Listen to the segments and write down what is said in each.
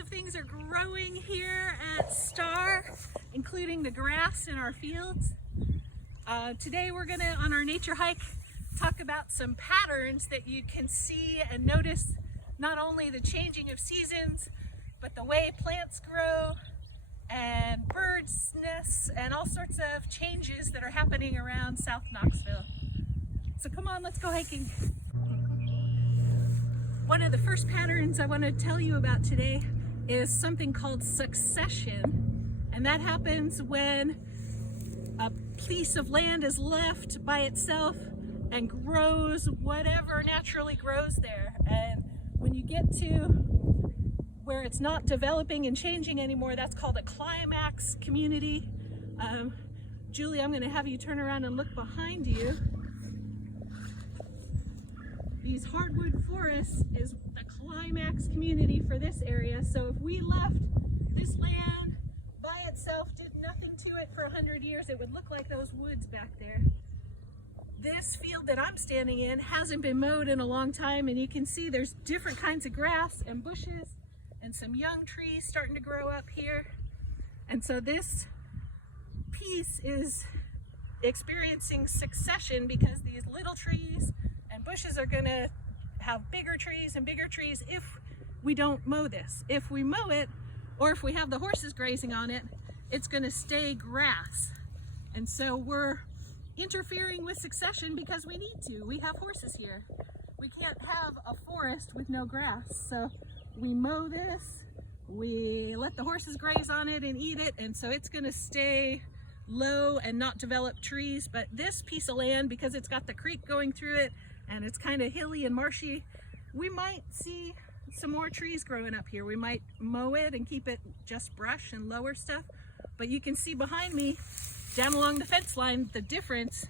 of things are growing here at Star, including the grass in our fields. Today we're gonna, on our nature hike, talk about some patterns that you can see and notice, not only the changing of seasons, but the way plants grow and birds' nests and all sorts of changes that are happening around South Knoxville. So come on, let's go hiking. One of the first patterns I want to tell you about today is something called succession, and that happens when a piece of land is left by itself and grows whatever naturally grows there. And when you get to where it's not developing and changing anymore, that's called a climax community. Julie, I'm going to have you turn around and look behind you. These hardwood forests is the climax community for this area. So if we left this land by itself, did nothing to it for 100 years, it would look like those woods back there. This field that I'm standing in hasn't been mowed in a long time, and you can see there's different kinds of grass and bushes and some young trees starting to grow up here. And so this piece is experiencing succession because these little trees and bushes are going to have bigger trees and bigger trees if we don't mow this. If we mow it, or if we have the horses grazing on it, it's going to stay grass. And so we're interfering with succession because we need to. We have horses here. We can't have a forest with no grass. So we mow this, we let the horses graze on it and eat it, and so it's going to stay low and not develop trees. But this piece of land, because it's got the creek going through it and it's kind of hilly and marshy, we might see some more trees growing up here. We might mow it and keep it just brush and lower stuff. But you can see behind me, down along the fence line, the difference,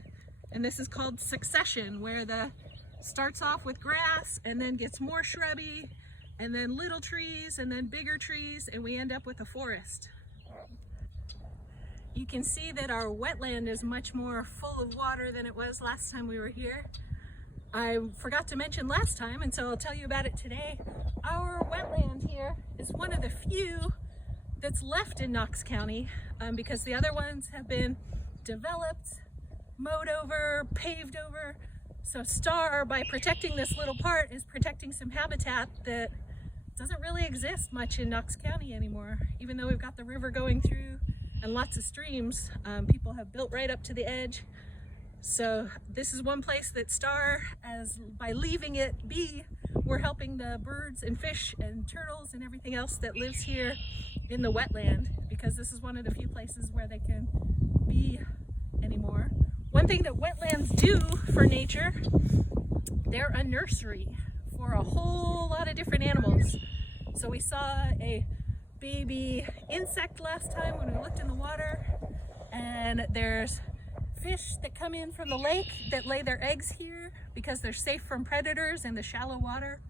and this is called succession, where the starts off with grass and then gets more shrubby and then little trees and then bigger trees, and we end up with a forest. You can see that our wetland is much more full of water than it was last time we were here. I forgot to mention last time, and so I'll tell you about it today. Our wetland here is one of the few that's left in Knox County, because the other ones have been developed, mowed over, paved over. So Star, by protecting this little part, is protecting some habitat that doesn't really exist much in Knox County anymore. Even though we've got the river going through and lots of streams, people have built right up to the edge. So this is one place that Star, by leaving it be, we're helping the birds and fish and turtles and everything else that lives here in the wetland, because this is one of the few places where they can be anymore. One thing that wetlands do for nature, they're a nursery for a whole lot of different animals. So we saw a baby insect last time when we looked in the water, and there's fish that come in from the lake that lay their eggs here because they're safe from predators in the shallow water.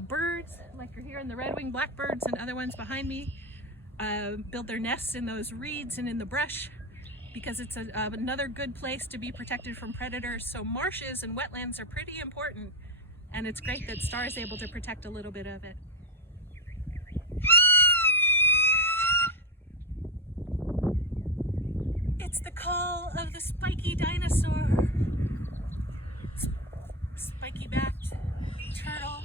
Birds, like you're hearing the red-winged blackbirds and other ones behind me, build their nests in those reeds and in the brush because it's another good place to be protected from predators. So marshes and wetlands are pretty important, and it's great that Star is able to protect a little bit of it. It's the call of the spiky dinosaur. Spiky-backed turtle.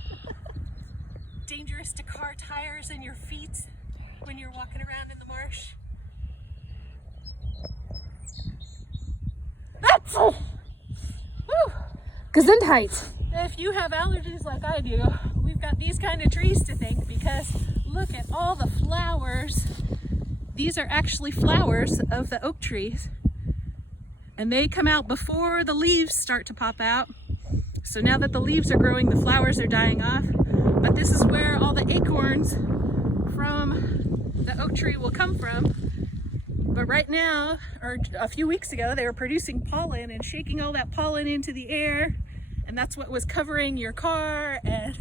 Dangerous to car tires and your feet when you're walking around in the marsh. Gesundheit. If you have allergies like I do, we've got these kind of trees to thank, because look at all the flowers. These are actually flowers of the oak trees, and they come out before the leaves start to pop out. So now that the leaves are growing, the flowers are dying off, but this is where all the acorns from the oak tree will come from. But right now, or a few weeks ago, they were producing pollen and shaking all that pollen into the air, and that's what was covering your car and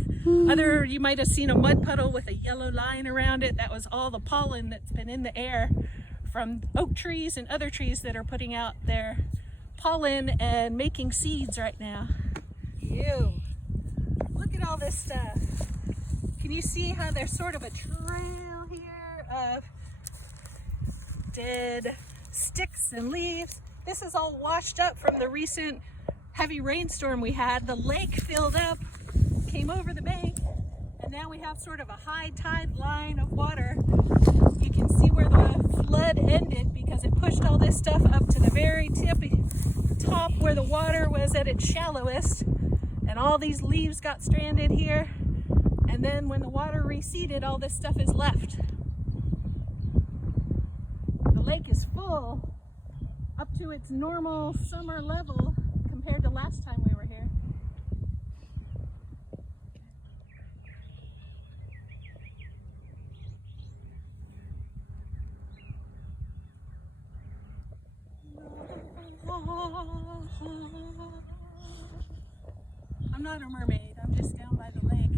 you might have seen a mud puddle with a yellow line around it. That was all the pollen that's been in the air from oak trees and other trees that are putting out their pollen and making seeds right now. Ew. Look at all this stuff. Can you see how there's sort of a trail here of dead sticks and leaves? This is all washed up from the recent heavy rainstorm we had. The lake filled up, came over the bank, and now we have sort of a high tide line of water. You can see where the flood ended because it pushed all this stuff up to the very top where the water was at its shallowest, and all these leaves got stranded here. And then when the water receded, all this stuff is left. The lake is full up to its normal summer level compared to last time we were here. I'm not a mermaid, I'm just down by the lake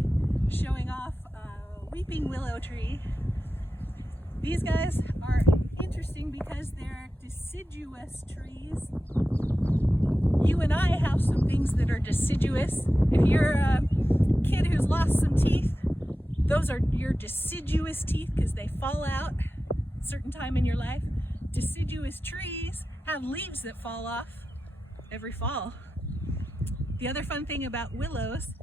showing off a weeping willow tree. These guys are interesting because they're deciduous trees. You and I have some things that are deciduous. If you're a kid who's lost some teeth, those are your deciduous teeth because they fall out at a certain time in your life. Deciduous trees have leaves that fall off every fall. The other fun thing about willows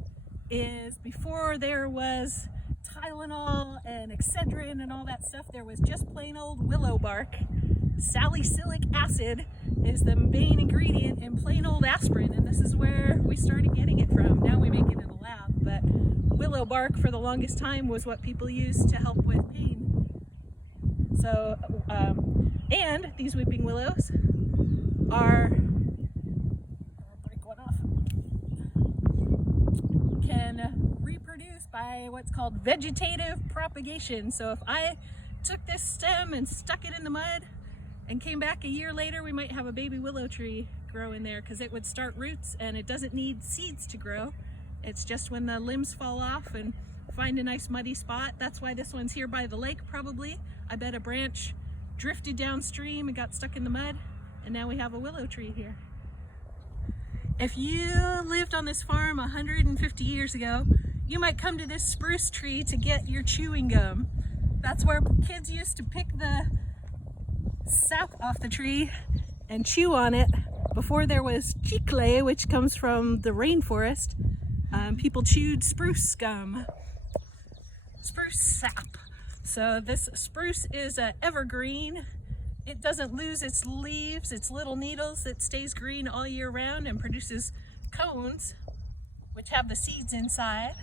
is before there was Tylenol and Excedrin and all that stuff, there was just plain old willow bark. Salicylic acid is the main ingredient in plain old aspirin, and this is where we started getting it from. Now we make it in a lab, but willow bark for the longest time was what people used to help with pain. So, and these weeping willows are, can reproduce by what's called vegetative propagation. So if I took this stem and stuck it in the mud and came back a year later, we might have a baby willow tree grow in there because it would start roots and it doesn't need seeds to grow. It's just when the limbs fall off and find a nice muddy spot. That's why this one's here by the lake probably. I bet a branch drifted downstream and got stuck in the mud, and now we have a willow tree here. If you lived on this farm 150 years ago, you might come to this spruce tree to get your chewing gum. That's where kids used to pick the sap off the tree and chew on it. Before there was chicle, which comes from the rainforest, people chewed spruce gum, spruce sap. So this spruce is an evergreen. It doesn't lose its leaves, its little needles. It stays green all year round and produces cones, which have the seeds inside.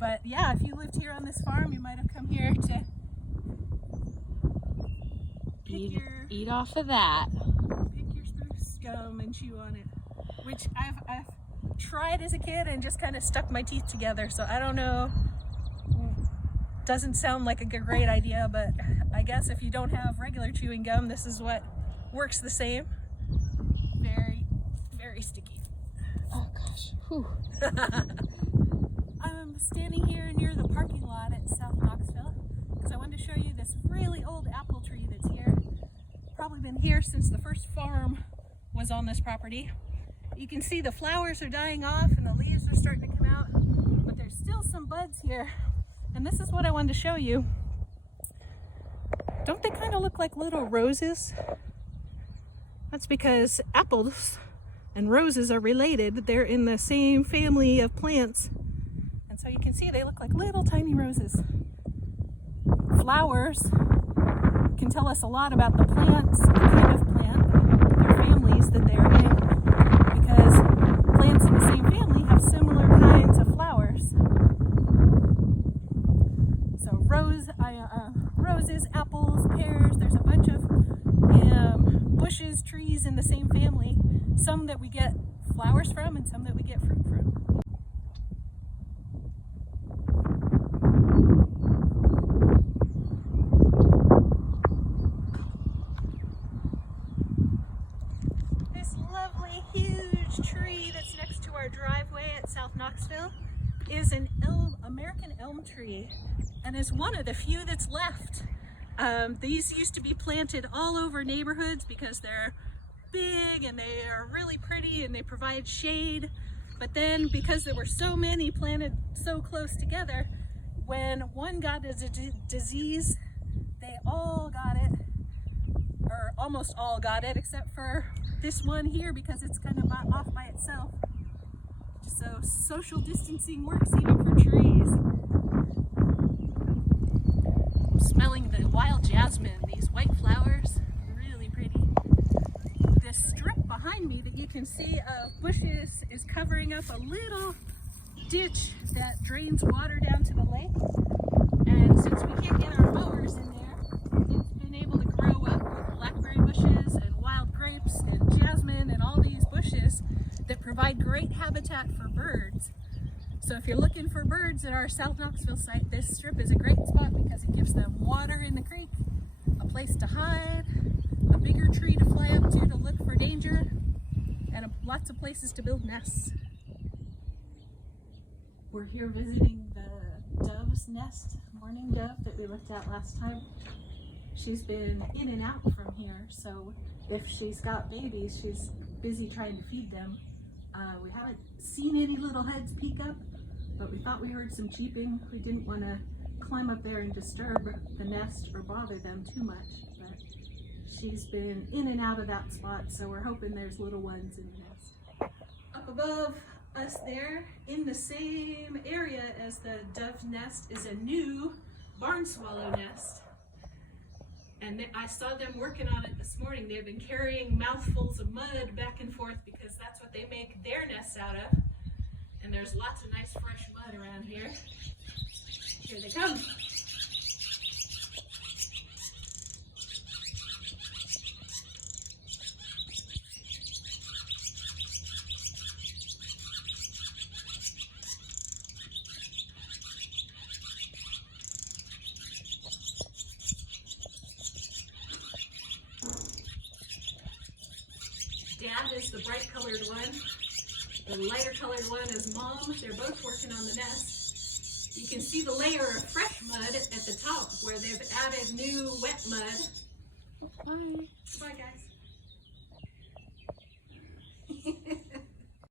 But yeah, if you lived here on this farm, you might have come here to eat off of that. Pick your spruce gum and chew on it, which I've tried as a kid and just kind of stuck my teeth together. So I don't know. Doesn't sound like a great idea, but I guess if you don't have regular chewing gum, this is what works the same. Very, very sticky. Oh gosh. Whew. I'm standing here near the parking lot at South Knoxville because I wanted to show you this really old apple tree that's here. Probably been here since the first farm was on this property. You can see the flowers are dying off and the leaves are starting to come out, but there's still some buds here. And this is what I wanted to show you. Don't they kind of look like little roses? That's because apples and roses are related. They're in the same family of plants. And so you can see they look like little tiny roses. Flowers can tell us a lot about the plants, the kind of plant, their families that they're in, because plants in the same family have similar kinds of flowers. Roses, apples, pears, there's a bunch of bushes, trees in the same family. Some that we get flowers from and some that we get fruit from. This lovely huge tree that's next to our driveway at South Knoxville is an American elm tree, and is one of the few that's left. These used to be planted all over neighborhoods because they're big and they are really pretty and they provide shade. But then because there were so many planted so close together, when one got a disease, they all got it, or almost all got it, except for this one here because it's kind of off by itself. So social distancing works even for trees. I'm smelling the wild jasmine, these white flowers, really pretty. This strip behind me that you can see of bushes is covering up a little ditch that drains water down to the lake. And since we can't get our mowers in there, it's been able to grow up with blackberry bushes and wild grapes and jasmine and all these bushes that provide great habitat for birds. So if you're looking for birds at our South Knoxville site, this strip is a great spot because it gives them water in the creek, a place to hide, a bigger tree to fly up to look for danger, and lots of places to build nests. We're here visiting the dove's nest, morning dove that we looked at last time. She's been in and out from here, so if she's got babies, she's busy trying to feed them. We haven't seen any little heads peek up, but we thought we heard some cheeping. We didn't want to climb up there and disturb the nest or bother them too much, but she's been in and out of that spot, so we're hoping there's little ones in the nest. Up above us there, in the same area as the dove nest, is a new barn swallow nest. And I saw them working on it this morning. They've been carrying mouthfuls of mud back and forth because that's what they make their nests out of. And there's lots of nice fresh mud around here. Here they come. Dad is the bright colored one. The lighter colored one is Mom. They're both working on the nest. You can see the layer of fresh mud at the top where they've added new wet mud. Bye. Bye guys.